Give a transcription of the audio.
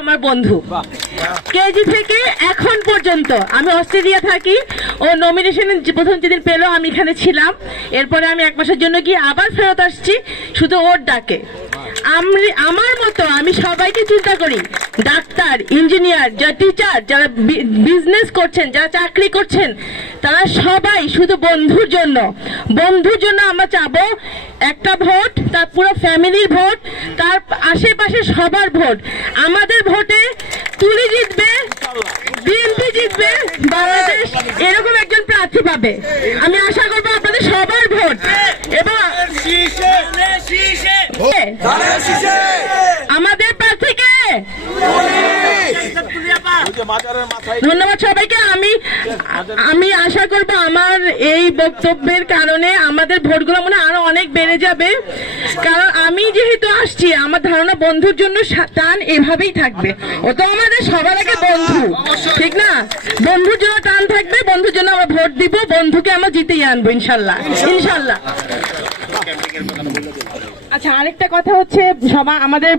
আমার বন্ধু। কেজি থেকে এখন পর্যন্ত, আমি অস্ট্রেলিয়া থাকি, ও নমিনেশন প্রথম যেদিন পেলো আমি এখানে ছিলাম, এরপরে আমি 1 মাসের জন্য গিয়ে আবার ফেরত আসছি শুধু ওর ডাকে। আমার মতো আমি সবাইকে চিন্তা করি, ডাক্তার, ইঞ্জিনিয়ার, যারা টিচার, যারা বিজনেস করছেন, যারা চাকরি করছেন, তারা সবাই শুধু বন্ধুর জন্য। বন্ধুর জন্য আমরা চাবো একটা ভোট, তার পুরো ফ্যামিলির ভোট, তার আশেপাশে সবার ভোট। আমাদের ভোটে তুলি জিতবে, বিএনপি জিতবে, বাংলাদেশ এরকম একজন প্রার্থী পাবে। আমি আশা করবো আপনাদের সবার ভোট। এবং আমাদের প্রার্থীকে ধন্যবাদ সবাইকে। আমি আশা করব আমার এই বক্তব্যের কারণে আমাদের ভোটগুলো মনে আরো অনেক বেড়ে যাবে, কারণ আমি যেহেতু আসছি, আমার ধারণা বন্ধুর জন্য টান এভাবেই থাকবে। ও তো আমাদের সবার আগে বন্ধু, ঠিক না? বন্ধুর জন্য টান থাকবে, বন্ধুর জন্য আমরা ভোট দিব, বন্ধুকে আমরা জিতেই আনবো ইনশাল্লাহ, ইনশাল্লাহ। আচ্ছা, আরেকটা কথা হচ্ছে, সবাই আমাদের